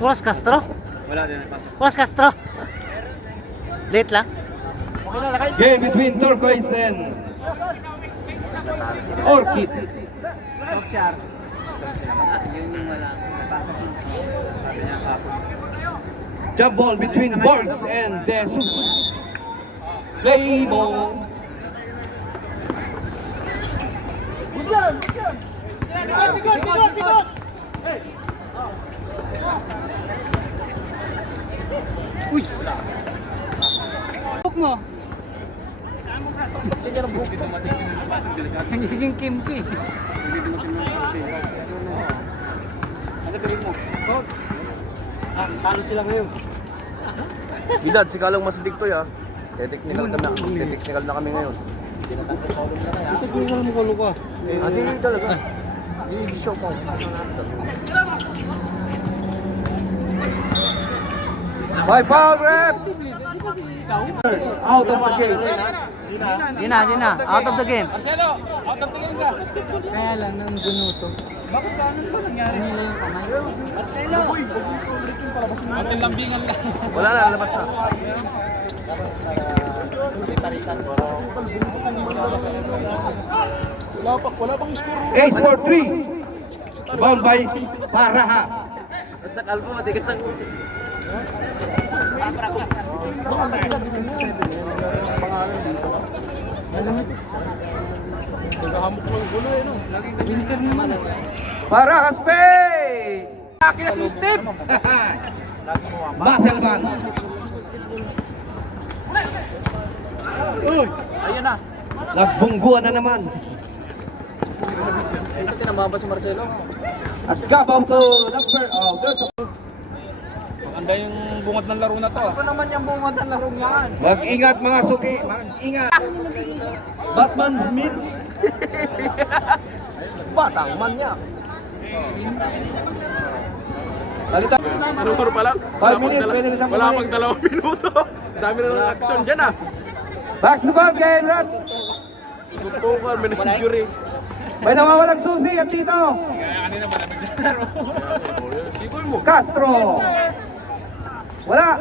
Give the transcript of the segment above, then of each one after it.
Walas Castro? Wala din napasok. Walas Castro? Late lang? Game between Turquoise and Orchid. Top shot. Yun yung wala. Napasok. Sabi niya kapon. Jump ball between Borgs and Jesus. Play ball. Uy! Hook mo! Nagiging kimpi. Paano sila ngayon? Bidad, si Kalong masidig to ya. Technical na kami ngayon. Ito ko yung mga luka. Hindi talaga. Hindi show ko. Bye, foul rep! Out of the game. Di na. Out of the game. Marcelo, out of the game ka. Kaya lang, nang gunuto. Bakit ganun ba nangyari? Nila yung kamay. Marcelo! Ating lambingan lang. Wala na, labas na. Wala pang score. Ace for 3. Bound by Parahas. Basta kalbo, matigas ang... Winter naman. Parahas space. Akin na si Steve! Muscle-man. Ayun na. Nagbungguan na naman. Ito tinamaba si Marcelo. At kabaw to number of Maganda yung bungat ng laro na to. Ito naman yung bungat ng laro yan. Mag-ingat mga suki. Mag-ingat. Batman's Meets. Batang man niya. Balita. Ano pa lang? 5 minutes. Pwede na siyang Wala bumalik. pang 2 minuto. Dami na ng action dyan ah. Back to back game, Rats. Tutukan, may nag-injury. May nawawalang susi at dito. Kanina ba naglaro? Tibol mo. Castro. Wala.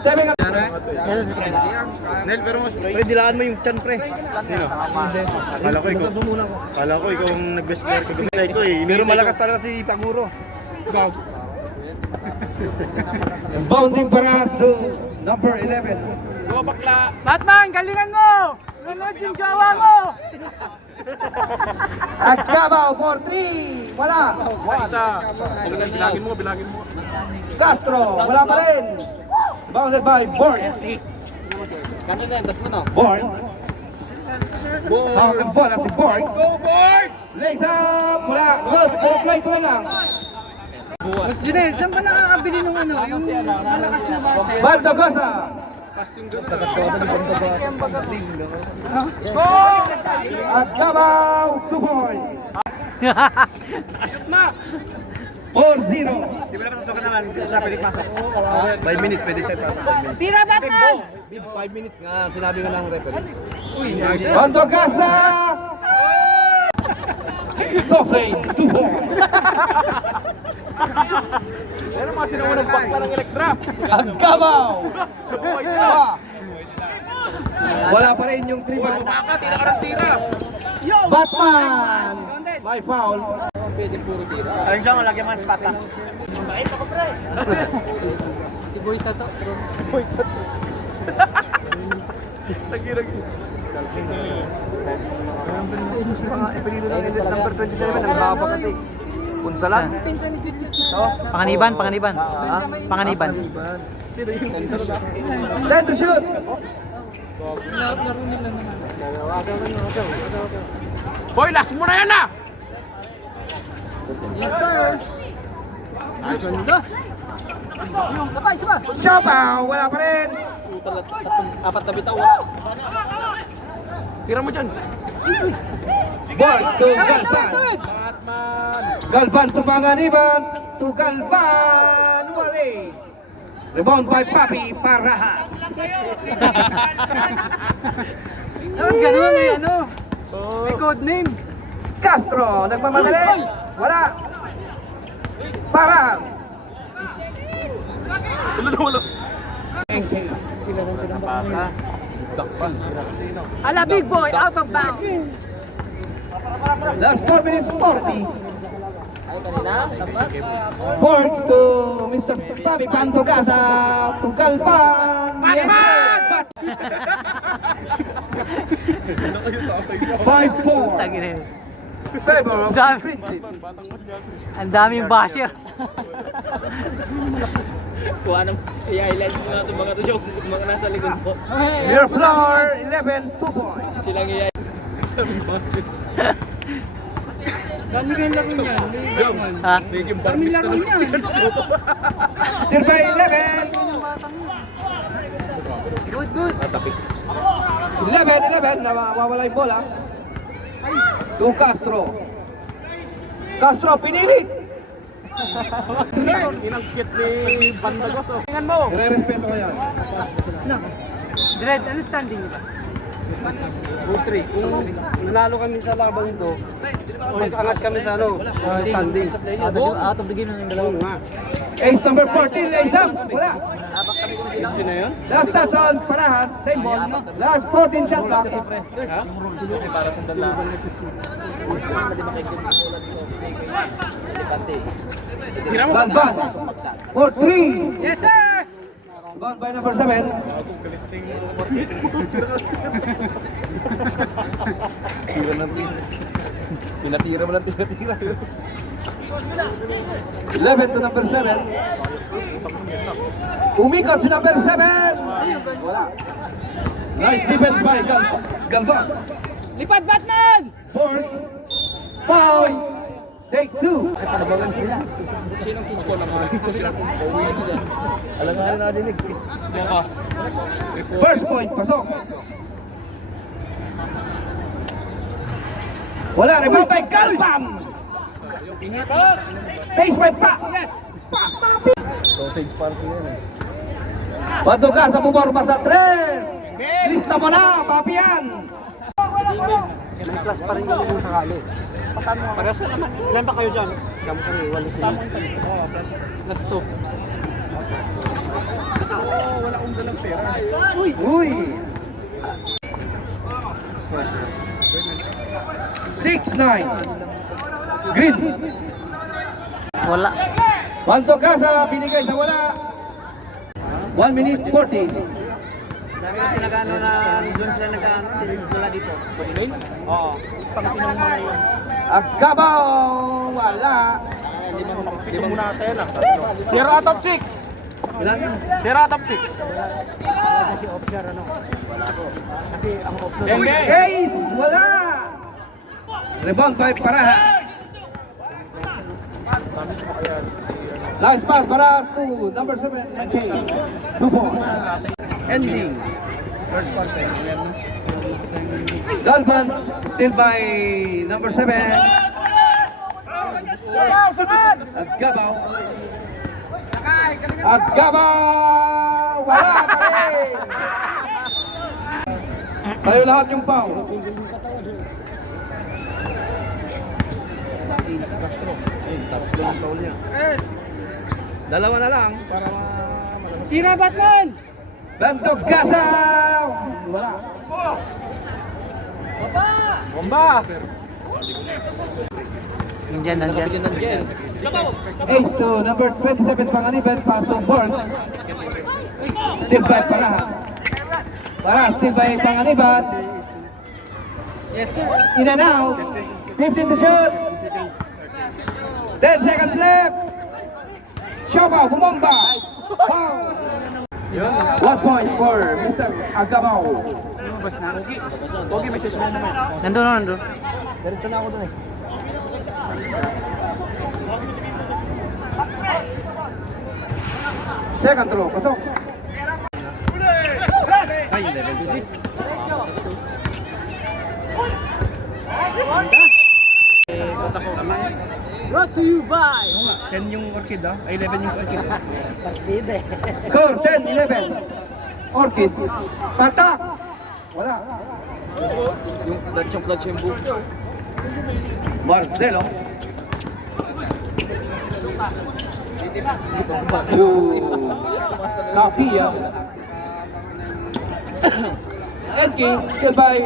Stepping up. Nel, pero mas... Pre, dilaan mo yung chan, pre. Sino? Kala ko ikaw ang nag-best player kagabi. Ko eh. Pero malakas talaga si Paguro. Bounding paras to number 11. Go bakla. Batman, galingan mo! Nanood yung jowa mo! At Cabaw for 3. Wala. Isa. Bilangin mo. Castro. Wala pa rin. Bounded by Borns. Kanina yung tatlo na. Borns. Ang bola si Borns. Go Boards! Lays up. Wala. Good. Go play to lang. Mas Junel, saan ba nakakabili ng ano? Yung malakas na base? Baldo Gaza. At Cabaw 2 point. Shoot na! 4-0. Di ba naman tutukan naman? Siya pwede pasok. 5 minutes, pwede siya pasok. Tira, Batman! 5 minutes nga, sinabi nga ng referee. Baldo Gaza. Sausage 2 point. Pero mga sinunod bakla ng Electra. At Cabaw. Wala pa rin yung 3 points. Baka, tira ka ng tira. Batman. May foul. Ayun dyan, lagyan mo ng spot ah. Si Boy Tato. Lagi. Mga epilido ng number 27, ang baba kasi. Punsalan. Pinsan ni Julius na. Panganiban. Panganiban. Time to shoot. Laro nila naman. Boy, last mo na yan ah! Yes, sir! Ay, ganda! Sabay! Shabaw. Wala pa rin. Apat na bitaw, wala. Tira mo dyan. Ball to Galvan. Galvan to Panganiban. To Galvan. Wale. Rebound by Papi Parahas. Dapat ganun eh, ano? May code name. Castro. Nagmamadali. Wala. Paras. Ala, big boy, out of bounds. Last 4 minutes 40. Points to Mr. Bobby Pantogasa. Tungkalpan. Yes, sir. 5-4. Favor of Green Team. Ang daming basher. Kung anong i-highlights mo nga itong mga to, yung mga nasa likod ko. Miraflor 11, 2 points. Silang i-highlights. Kami yung laro niyan. Ha? Kami laro niyan. Still by 11. Good, good. 11, nawawala yung bola. To Castro. Castro, pinili. Inangkit ni Bandagos. Tingnan mo. Re-respeto ko yan. Dread, ano standing niyo ba? 2-3. Kung nanalo kami sa labang ito, mas angat kami sa standing. Out of the game ng dalawa. Ace number 14, Laysam. Wala. Sino na yun? Last touch on Parahas, same ball. Last 14 shot clock. Para sa dalawa. Balban. For 3. Yes, sir! Bound by number 7. Pinatira mo lang, pinatira. 11 to number 7. Umikot si number 7. Wala. Nice defense by Galvan. Lipad, Batman! Force. Foul. Take 2. Sinong kinsko na mga? Alam nga na nadinig. First point, pasok. Wala, rebound by Galvan. Face by Pa. Yes! Sausage party yan eh. Bato ka sa buborba sa 3. Lista mo na, Papi yan. Plus pa rin yung sakali. Pagas na naman. Ilan ba kayo dyan? Siyam kami, wala sila. Plus 2. Wala akong dalang pera. Uy. 6-9. Green. Wala. Bato ka sa binigay sa wala. 1 minute 40. Dami kasi nag-ano na, doon sila nag-ano, wala dito. Oo. Pangtinong mga yun. Agkabaw. Wala. Limang muna natin yan ah. 0 out of 6. Ilan? 0 out of 6. Kasi offshore ano. Kasi ang offshore. Case. Wala. Rebound by Paraha. Last pass para to number 7, NK. 2 points. Ending. First pass eh. Galvan still by number 7. Agkabaw. Agkabaw. Wala pa rin. Sa'yo lahat yung foul. Dalawa na lang para Sira, Batman! Bantog Gasa. Wala. Bomba! Nandyan. Ace to number 27 Panganiban. Pass to Born. Still by Parahas. Parahas still by Panganiban. Yes, sir. In and out. 15 to shoot. 10 seconds left. Shoba, bumomba. Wow. 1 point for Mr. Agabao. Pogi, may sis mo naman. Nandun. Diretso na ako doon eh. Second throw, pasok. Ay, level 3. Brought to you by... 10 yung orchid ah. Ay, 11 yung orchid. Score 10-11. Orchid. Patak. Wala. Yung clutch yung book. Marcelo. to Kapia. Enki, still by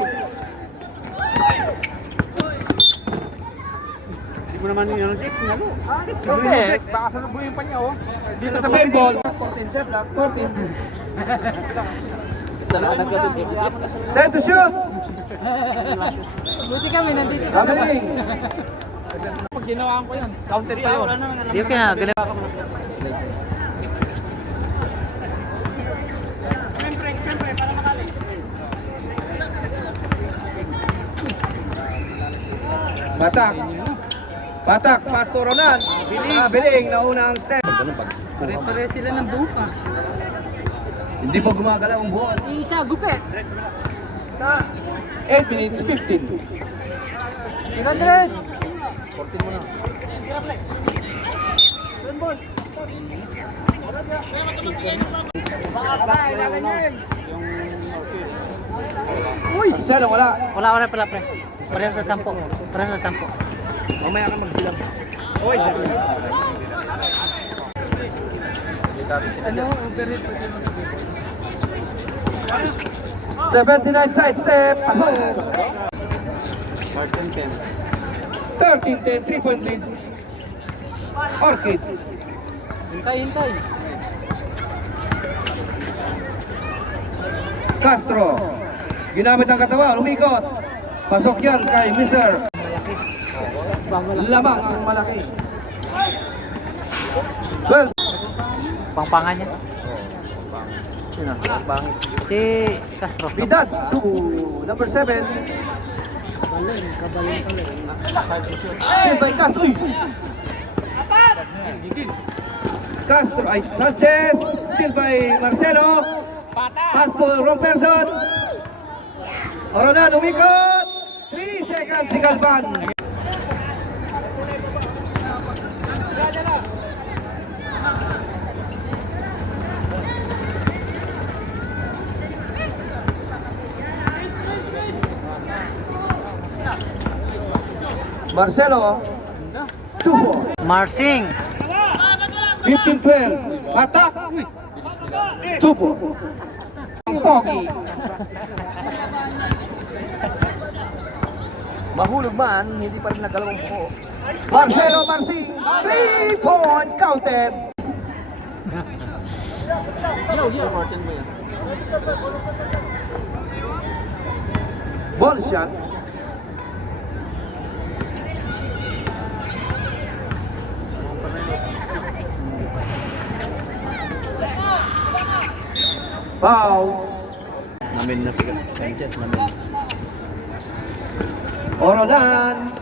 Hindi mo naman yung Jack, sinalo. Okay. Baka salubuhin pa niya, oh. Dito sa same ball. 14, sir, 14. Time to shoot. Buti kami nandito sa labas. Gabiling. Pag ginawaan ko yan, counted pa yun. Hindi kaya ganun. Batak. Batak, Pastor Ronan. Biling, nauna ang step. Pare-pare sila ng buhok ah. Hindi pa gumagalaw ang buwan. Isa, gupit. 8 minutes, 15. 300. Marcelo, wala. Wala pala pre. Pareho sa 10. Pareho sa 10. Mamaya ka magbilang. Oy, Ano? Overhead. 79 side step. Pasok. 13-10, 3-point lead. Orchid. Hintay. Castro. Ginamit ang katawan, umikot. Pasok yan kay Mr. Lamang ang malaki. 12. Pangpangan niya. Sino? Bangit. Si Castro. Vidad to number 7. Kabalin. Still by Castro. Uy! Castro ay Sanchez. Still by Marcelo. Pass to wrong person. Oronan, umikot. 3 seconds si Galvan. Marcelo. 2-4. Marsing. 15-12. Attack. 2-4. Ang pogi. Mahulog man, hindi pa rin nagalaw ang buko. Marcelo Marci. 3-point counted. Ball shot. Foul. Namin na si Sanchez, namin. Oronan.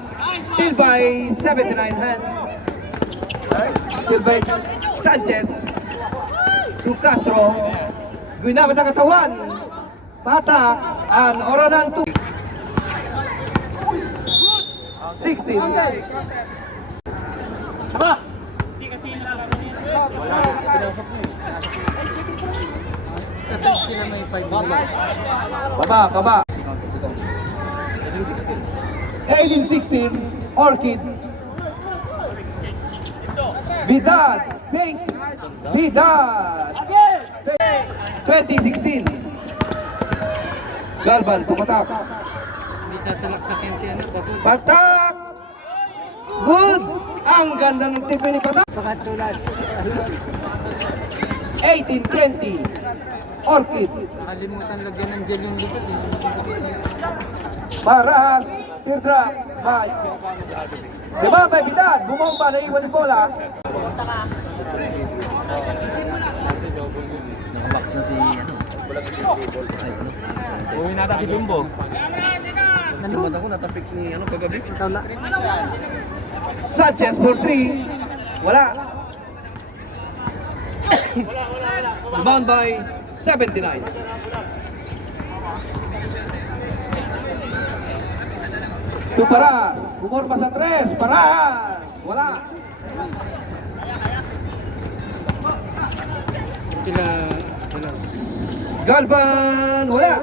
Still by 79 hands. Still by Sanchez. To Castro. Ginamit ang katawan. Patak. And Oronan to 16. Sila may 5 minutes. Baba. 18-16. Orchid. Vidad. Pinks. Vidad. 20-16. Galvan, tumatak. Hindi sasalaksakin si ano. Patak! Good! Ang ganda ng tipi ni Patak. Pakatulad. 18-20. Orchid. Nakalimutan lagyan ng gel yung likod. Maras. Teardrop. By. Diba, by Vidad? Bumomba, naiwan yung bola. Nakabox na si, ano? uwi natin si Bimbo. Nalimutan ko, natapik ni, ano, kagabi? Sanchez for 3. Wala. Rebound by 79. To Paras. Bumorpa sa 3. Paras. Wala. Sila. Galvan. Wala.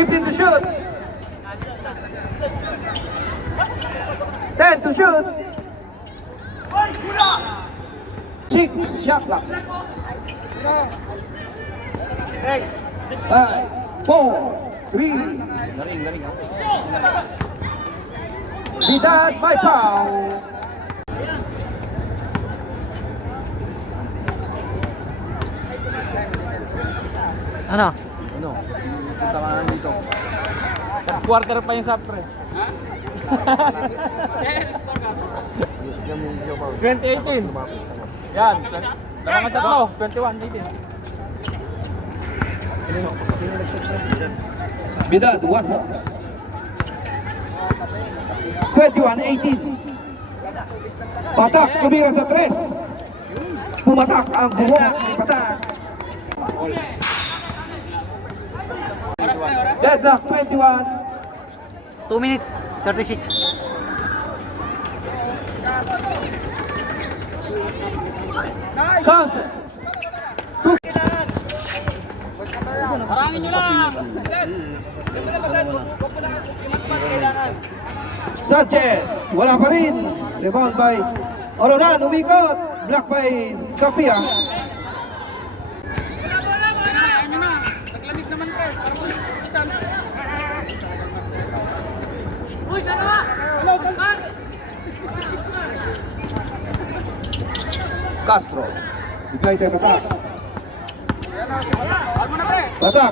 15 to shoot. 10 to shoot. 6 shot clock. 5, 4, 3. Garing. Bidad by foul. Ano? Ano? Punta ka na dito. Quarter pa yung sapre. Yan yung video pa. 2018. Yan. Mga tatlo. 21-18. Bidad 1. 21-18. Patak, tumira sa 3. Pumatak ang buhok ni Patak. Deadlock 21. 2 minutes, 36. Counter. Sanchez, wala pa rin. Rebound by Oronan, umikot. Block by Kapia. Castro. Bigay tayo patas. Batak.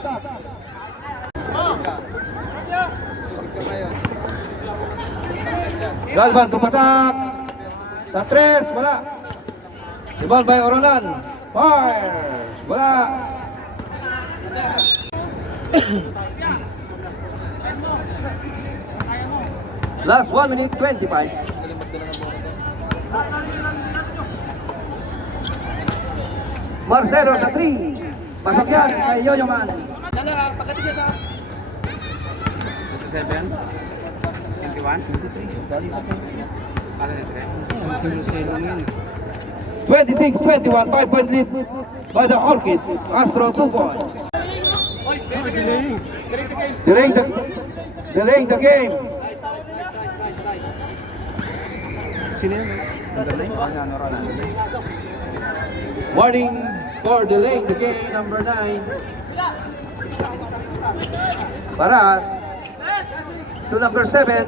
Galvan tumatak. Sa 3, wala. Rebound by Oronan. Fire. Wala. Last 1 minute 25. Marcelo sa 3. Pasok yan kay Yoyoman. 27? 21? 26-21, 5-point lead by the Orchid. Astro 2 point. Delaying the game. Warning for delaying the game, number 9. Paras to number 7.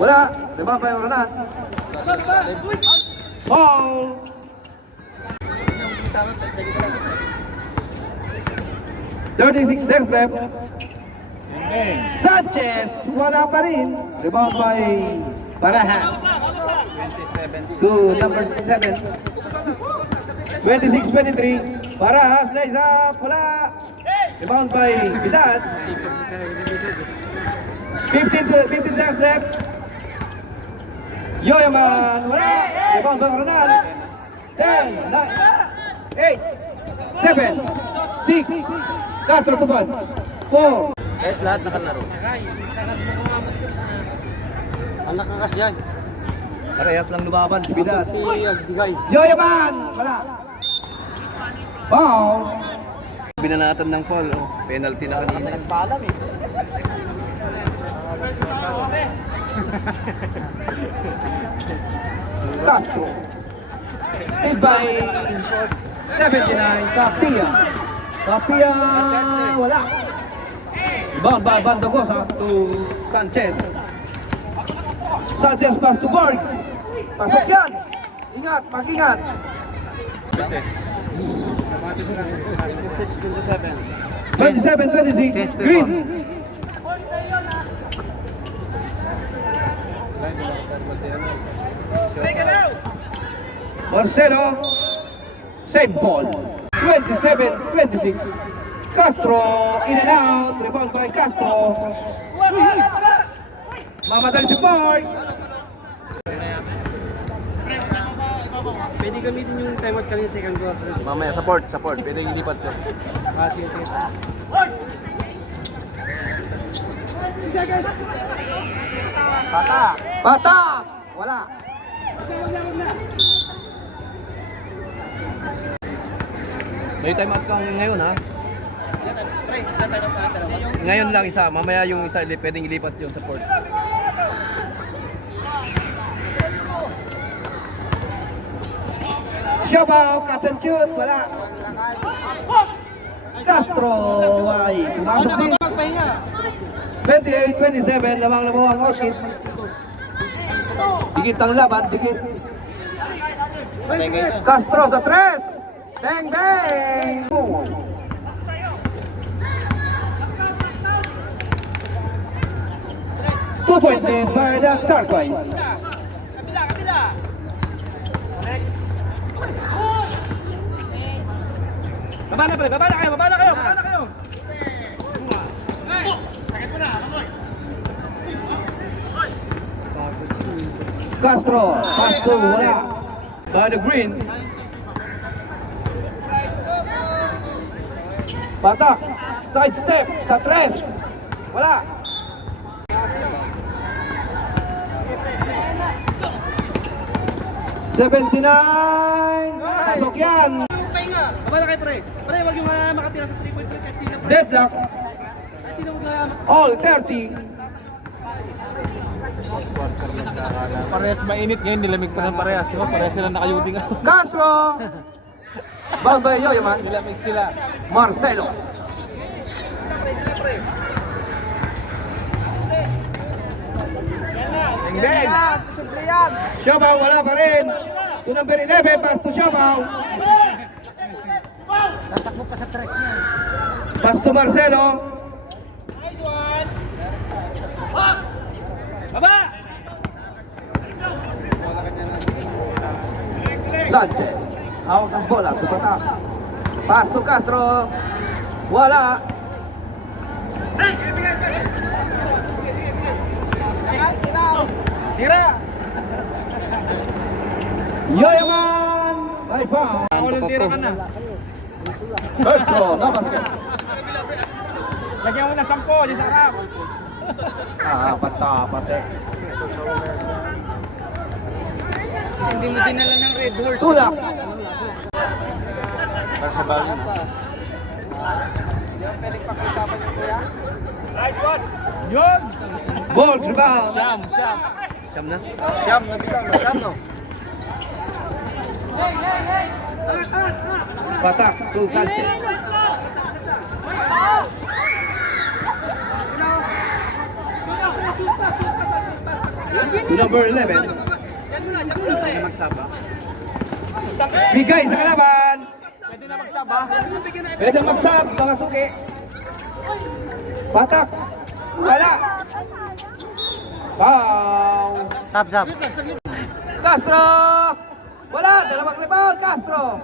Wala. Diba pa yung Ronan? Foul. Thirty-six seconds left. Sanchez, wala pa rin. Rebound by Barajas. To number 7. 26-23. Barajas, nice up. Wala. Rebound by Bidad. 15 seconds left. Yoyaman, wala. Rebound by Ronan. 10, 9, 8, 7, 6. Castro tubod. 4. Kahit lahat nakalaro. Ang nakakas dyan. Parehas lang lumaban si Bidad. Bigay. Yoyaman, wala. Foul. Binanatan ng foul. Oh. Penalty na kanina. Nagpalam eh. Castro. Stayed by 79. Kapia. Kapia, wala. Rebound by Bandagosa to Sanchez. Sanchez pass to Borg. Pasok yan. Ingat, mag-ingat. 27-26. Green. Marcelo. Same ball. 27-26. Castro in and out. Rebound by Castro. Mamadali si Borg. Pwede gamitin yung timeout kanina second goal. Mamaya, support. Pwede ilipat ko. Sige. Bata. Wala. May time out kang ngayon ha. Ngayon lang isa, mamaya yung isa pwedeng ilipat yun sa port. Siabaw, catch and shoot, wala. Castro ay pumasok din. 28-27, lamang-lamo ang Orchid. Dikit ang laban, dikit. Castro sa 3. Bang, bang! 2-point lead by the Turquoise. Baba na kayo, baba na kayo! Castro, wala. By the green. Batak, side step sa 3. Wala. Pasok yan. Baba na kayo, pre! Pre, wag yung makatira sa 3-point kasi sino Deadlock. All 30. Parehas mainit ngayon, nilamig pa ng parehas. Diba? Parehas sila nakayudi nga. Castro. Bambay Yoyaman. Nilamig sila. Marcelo. Bang! Siabaw, wala pa rin. To number 11, pass to Siabaw. Tatakbo pa sa 3 niya. Pass to Marcelo. Baba! Sanchez. Hawak ng bola, tumatak. Pass to Castro. Wala. Tira! Yoyaman. By foul. Ako lang tira ka na. Castro, no basket. Lagyan mo na 10, di sa harap. Tapat eh. Hindi mo dinala ng Red Horse. Tulak. Sa bawin. Yun! Ball rebound. Siyam. Siyam na? Siyam no? Patak to Sanchez. To number 11. Bigay sa kalaban. Pwede na magsaba. Pwede magsab, mga suki. Patak. Wala. Foul. Sab. Castro. Wala, dalawang rebound. Castro.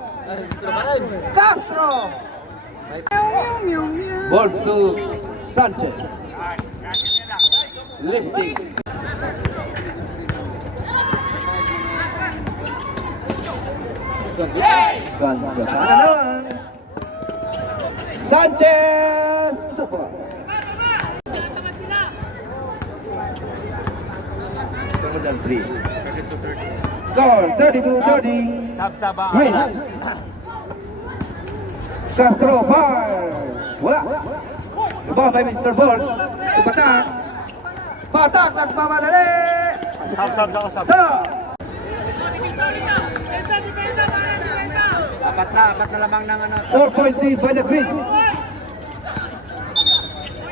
Ball to Sanchez. Lifting. Ganda sa kanan. Sanchez. Tupo. Score 32-30. Sab-saba. Green. Castro fires. Wala. Rebound by Mr. Bolts. Patak. Patak nagmamadali. Sa. Apat na lamang ng ano. 4-point lead by the Green.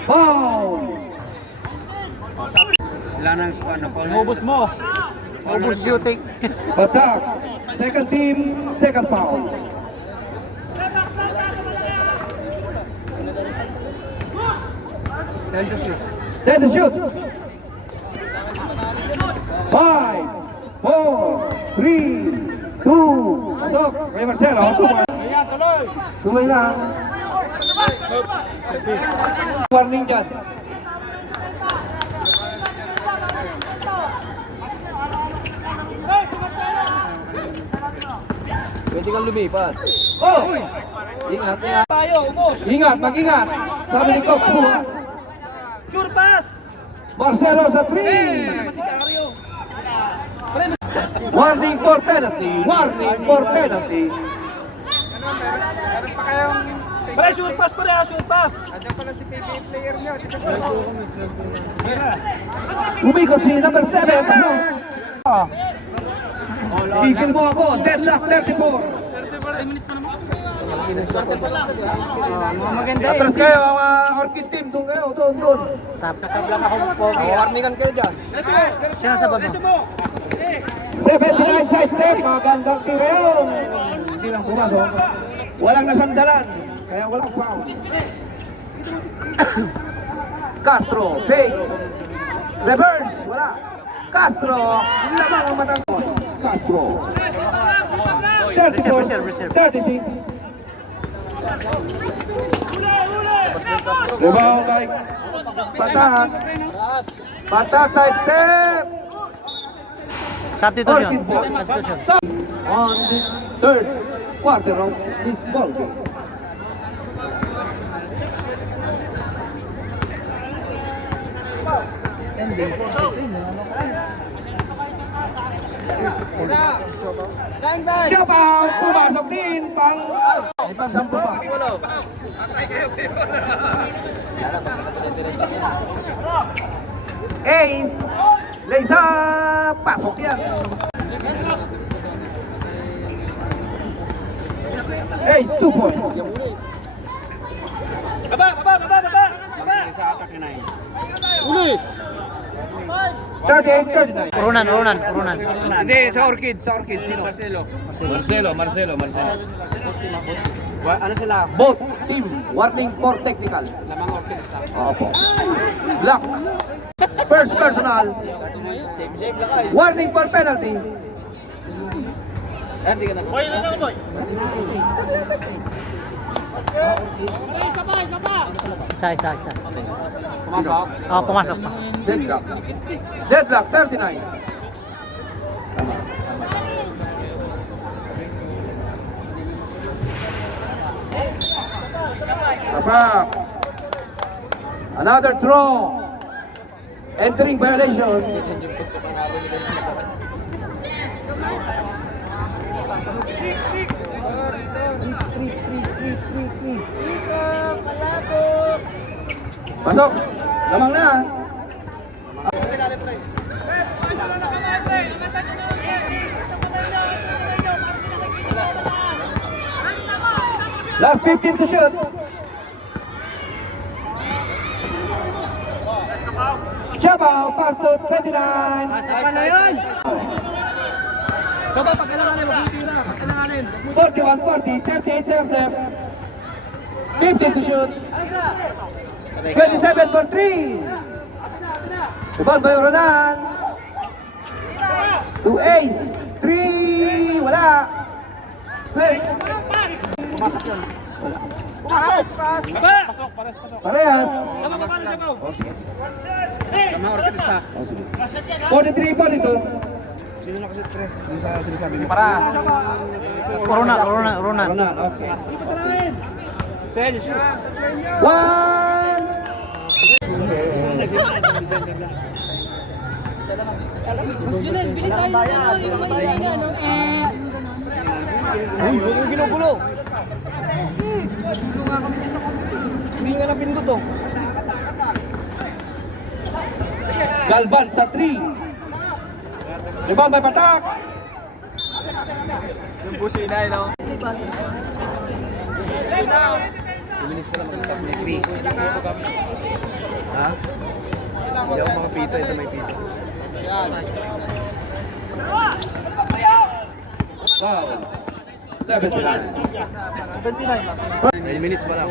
Foul. Wala nang ano pa. Ubus mo. Ubus shooting. Patak. Second team, second foul. Then to shoot. 5, 4, 3, 2. Pasok. Kay Marcelo. Ayan, tuloy. Tuloy lang. Warning dyan. Pwede kang lumipat. Oh! Ingat, ingat. Tayo, umos! Ingat, mag-ingat. Sabi ni Coach Buhat. Sure pass! Marcelo sa 3. Si Cario. Warning for penalty. Warning for penalty. Meron pa kayong Pare, shoot pass pare, shoot pass. Umikot si number 7. Ano? Tigil mo ako. Deadlock 34. Maganda Atras kayo, mga Orchid team. Doon kayo, doon. Kasablang ako po. Warningan kayo dyan. Sinasabab mo. 79 side step. Magandang tira yun. Hindi lang pumasok. Walang nasandalan. Kaya walang foul. Castro, Bates. Reverse, wala. Castro, lamang ang matang. Castro. 34, 36. Rebound by Patak. Patak side step. Substitution. Orchid ball. On the third quarter of this ball game. Shop out! Pumasok din! Pang sampo pa. Ace! Laysa! Pasok yan! Ace, 2 points. Baba. Uli. 38-39. Urunan. Hindi, sa Orchid. Sino? Marcelo. Ano sila? Both team. Warning for technical. Lamang orchid sa. Opo. Block. First personal. Save lakay. Warning for penalty. Hindi ka na. Boy, lang boy. Isa. Pumasok? Oo, pumasok pa. Deadlock, 39. Tapak. Another throw. Entering violation. Pasok. Lamang na. Last 15 to shoot. Shabaw, pass to 29. Saka na yun! Saba, pagkailanganin, magtitira. Pagkailanganin. 41-40, 38 seconds left. 15 to shoot. 27 for 3. Subal by Ronan. To Ace. 3. Wala. Pumasok yun. Pumasok! Baba! Parehas. Baba na siya po. Lamang orchid isa. 43-42. Sino na kasi tres? Yung sa sinasabi mo. Para. Urunan. Ronan, okay. Ten. 1. Junel, bili tayo ng ano, Uy, huwag yung ginugulo. Hindi nga napin ko to. Galvan sa 3. Rebound by Patak. Yung puso inay, no? Ha? Hindi ako makapito. Ito may pito. Foul. 79. 9 minutes pa lang.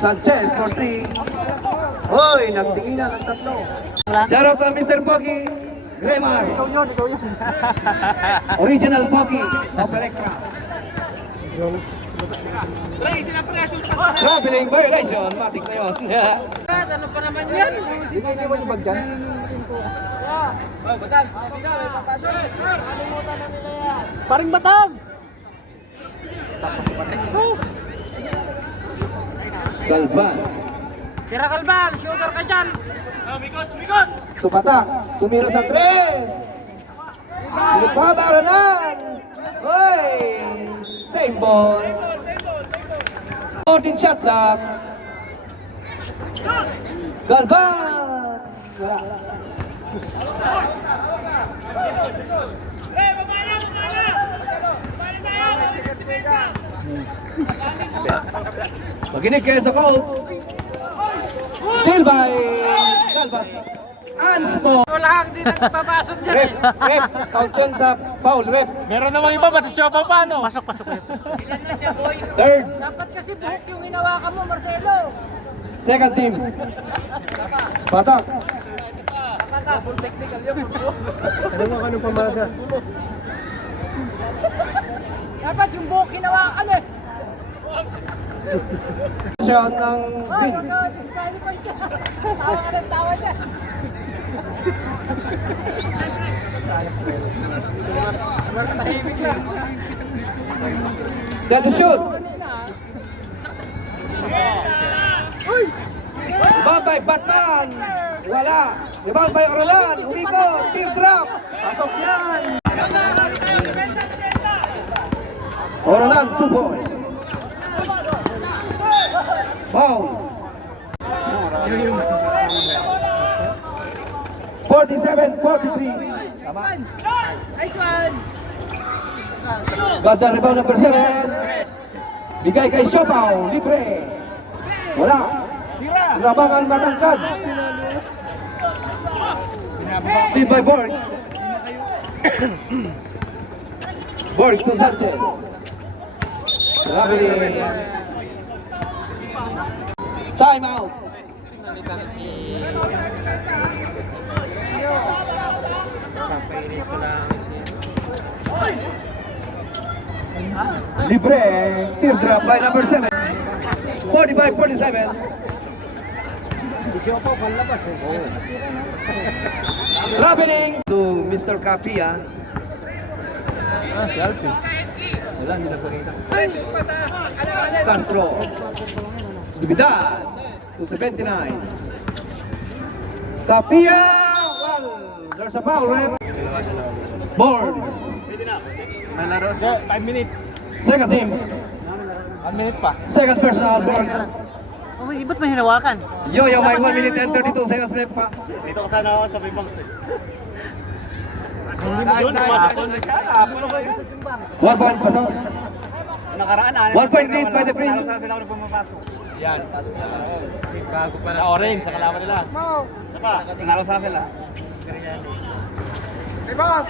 Sanchez for 3. Hoy, nagtinginan ang tatlo. Shout out to Mr. Pogi Gremar. Ikaw yun. Original Pogi of Electra. Traveling violation. Matik na yun. Ano pa naman yan? Hindi mo yung bag dyan? Batang! Paring batang! Galvan. Tira Kalban, shooter ka dyan. Tupatak. Tumira sa 3. Sinupad Aranan. Oy! Same ball. 14 shot lang. Galvan. Wala. Makinig kayo sa coach. Still by Galvan. And small. Wala kang di nagpapasok dyan Ref, ref, count yun sa foul, ref. Meron namang iba, pati siya pa paano? Pasok. Ilan na siya, boy? Third, Dapat kasi buhok yung hinawakan mo, Marcelo. second team. Patak. Dapat yung buhok hinawakan eh. Shot ng Ay, green. disqualify ka. Tawa ka ng tawa niya. Tahimik lang. Dead to shoot. Rebound by Batman. Wala. Rebound by Oralan. Umikot. Teardrop. Pasok yan. Oralan, 2 points. Foul. 47-43. Nice one. Got the rebound number 7. Bigay kay Siopao. Libre. Wala. Labangan matangkad. Steal by Borg. Borg to Sanchez. Lovely. Time out. Libre. Teardrop by number 7. 45-47. Traveling to Mr. Capia. Si Alpi. Wala, hindi nagpakita. Castro. Subidad. 279. Capia. Well, there's a foul, ref. Boards. Nalaro 5 minutes. Second team. 1 minute pa. Second personal boards. Oh, ba't may hinawakan? Yo, may 1 minute and 32 seconds left pa. Dito ka sana ako sa Bibangs eh. One point pasok. Nakaraan, 1 point lead by the Green. Nalo sana sila ako pumapasok. Yan. Bago pa na. Sa orange, sa kalaban nila. Nalo sana sila.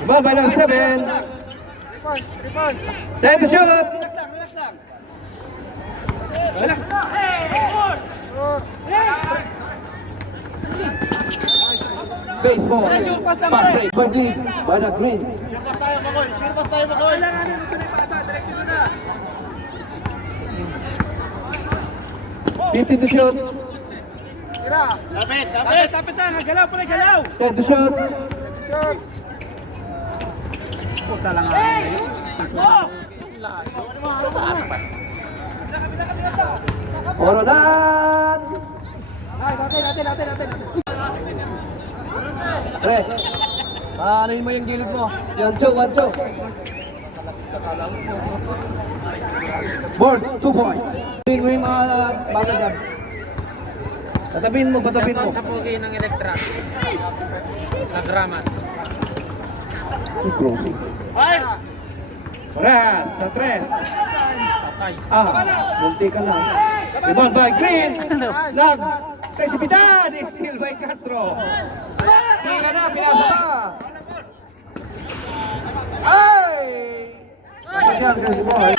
Ball by number 7. Time to shoot. Baseball. Pass break. Point lead by the Green. Pas tayo magoy. 15 to shoot. Lapit na. Galaw pala, galaw. 10 to shoot. Puta lang nga. Orolan. Pre. Anuhin mo yung gilid mo. Yan, Joe, 1, Joe. Board, 2 points. Tingin mo yung mga bago dyan. Patabihin mo. Sa pugi ng Electra. Nagraman. Crossing. Ay! Parehas, sa 3. Patay. Munti ka lang. Rebound by Green. Lag. Kay si Pidad. Steal by Castro. Tila na, pinasa pa. Ay! Yan, kasi boy.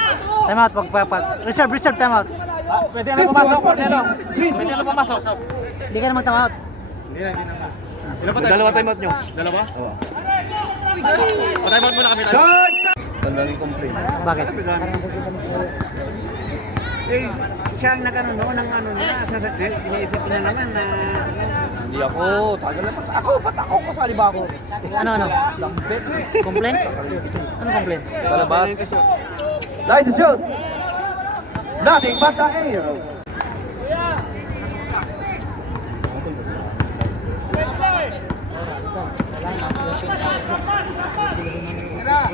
Time out, pagpapat. Reserve, time out. Pwede na pumasok, Marcelo. Pwede na pumasok. Hindi ka na mag-time out. Dalawa time out nyo. Dalawa? Oo. Patay mo muna kami tayo. Shot! Tandang i-complain. Bakit? Eh, siya ang nagano no, ng ano na, iniisip niya naman na Hindi ako. Tagal na ba't ako? Kasali ba ako? Ano? Complain? Ano complain? Palabas. Light the shoot. Nothing but the air.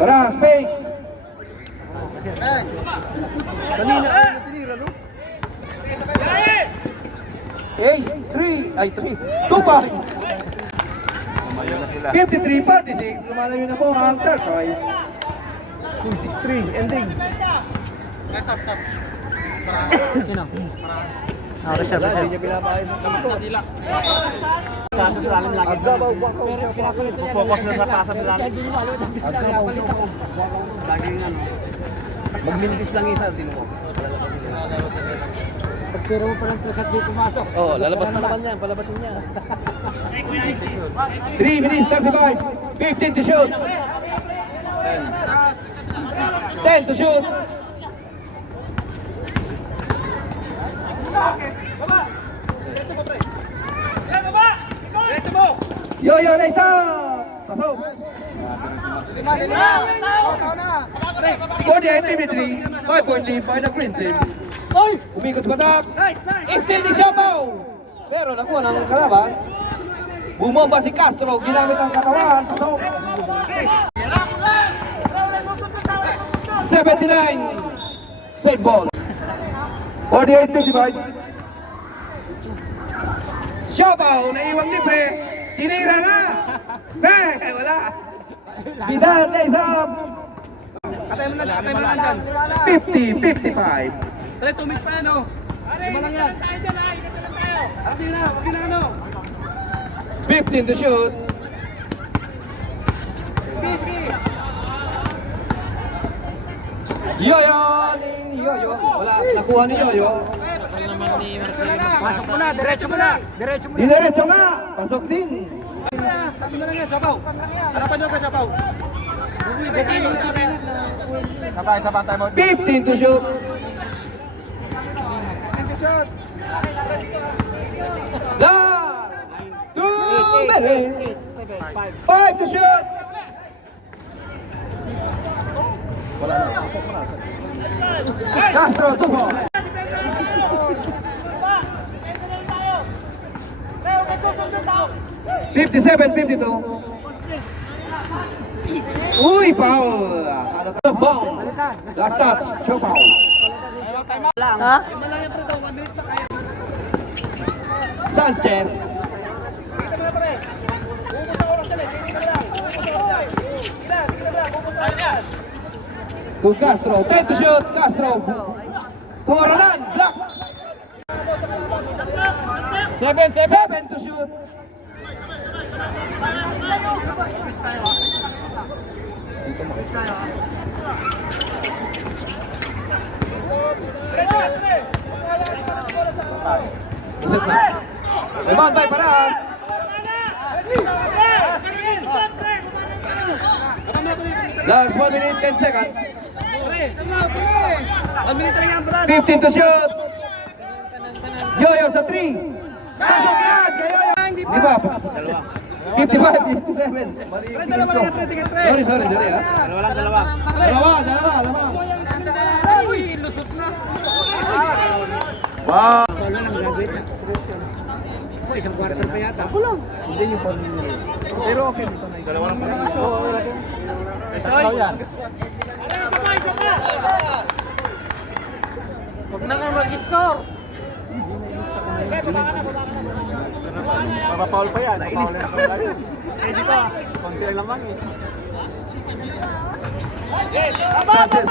Paras, fakes. Ace, 3, ay 3, 2 points. 53-46, lumalayo na po ang turquoise. 2-6-3, ending. Sino? Reserve. Sa lalim lagi. Focus na sa pasa sa lalim. Laging ano. Magmintis lang isa, sino mo? Pagtiro mo pa lang trasat di pumasok. Oh, lalabas na naman yan, palabasin niya. 3 minutes, 35, 15 to shoot. 10 to shoot. Yo-yo, nice up! Pasok! 48-53, 5-point lead, final princess. Umikot sa batak. Still di Siopaw! Pero nakuha ng kalaban. Bumomba si Castro, ginamit ang katawan. Pasok! 79! Save ball. 48-55. Siopaw, naiwang libre. Tinira na! Bang! Ay, wala. Vidal, nice up! 50-55. 2 minutes pa yan, oh. Lima lang yan. Sige na, wag na ano. 15 to shoot. Yoyo! Ni Yoyo. Wala, nakuha ni Yoyo. Pasok mo na, diretso mo na. Diretso mo na. Dinerecho nga! Pasok din. Sabi na lang yan, Sabaw. Harapan nyo ka, Sabaw. Sabay tayo mo. 15 to shoot. Last! 2 minutes. 5 to shoot. Castro, 2 ball. 57-52. Uy, foul! Bound. Last touch, show foul. Ha? Sanchez. To Castro, 10 to shoot, Castro. Kuwaralan, block. 7 to shoot. Iset na. Rebound by Paras. Last 1 minute, 10 seconds. 1 minute lang yan, Brad. 15 to shoot. Yoyo sa 3. Pasok yan! Yoyo! Di ba? 55, 57. Mali yung team ko. Sorry ha. Dalawa. Wow! Isang kwarto pa yata. Hindi yung pang... Pero okay dito na isa. Dalawa lang pala. Huwag na kang mag-score. Papapaul pa yan. Nainis na. Hindi pa. Konti lang naman eh. Sanchez,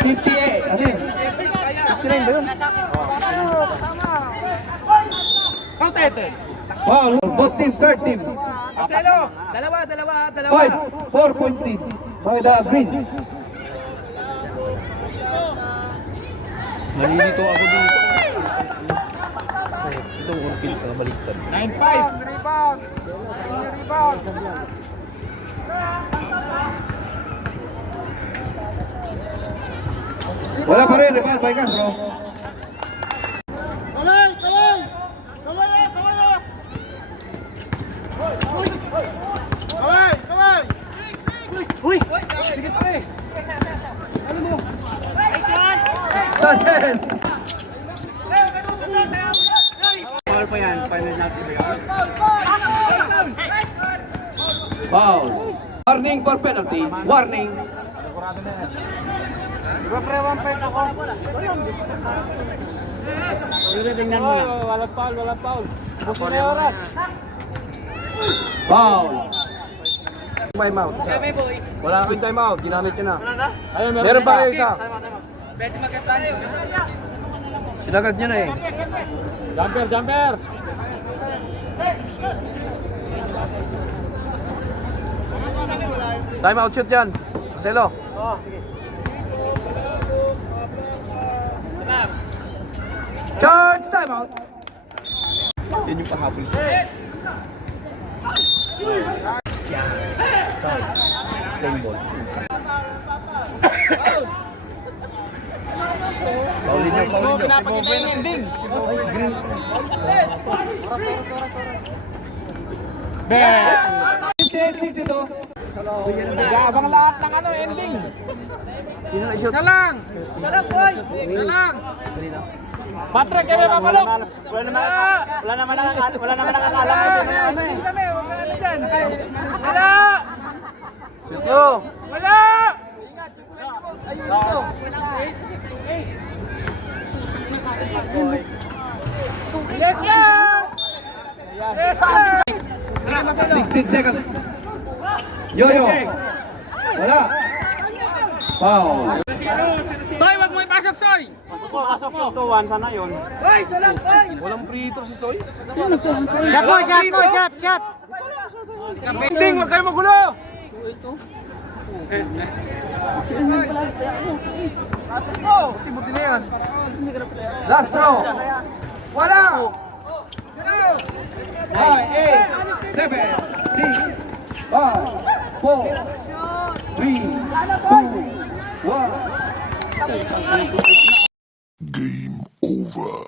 58. Ano yun? 59 ba yun? Foul, both team, third team. Marcelo, dalawa. 4-point lead by the green. Nalilito ako dito. Itong orpil ka, baliktad. 9-5. Rebound. Wala pa rin, rebound by Castro. Sanchez! Paul pa yan. Final natin. Foul. Warning for penalty. Warning. Pre, 1-5 ako. Sige, tingnan mo na. Walang foul. Gusto na oras. Foul. Time out. Isa. Wala na kayong time out. Ginamit nyo na. Ayun, Meron pa kayo isa. Pwede magkatalo. Sinagad nyo na eh. Jumper. Time out shoot yan. Marcelo. Charge! Time out! Yan yung pahabol. Playing ball. Paulin nyo. Gabang lahat ng ending. Sino na i-shoot? Isa lang, boy. Isa lang. Patrick, kaya papalok. Wala naman nakakaalam mo sa ano eh. Wala! Shoot mo! Wala! Yes, sir! Yes, sir! 16 seconds. Yoyo. Wala. Foul. Soy, wag mo ipasok, Soy! Pasok mo. 2-1 sana yun. Walang free throw si Soy. Shot! Ending, wag kayo magulo! Buti na yan. Last throw. Wala! 5, 8, 7, 6, 5, 4, 3, 2, 1. Game over.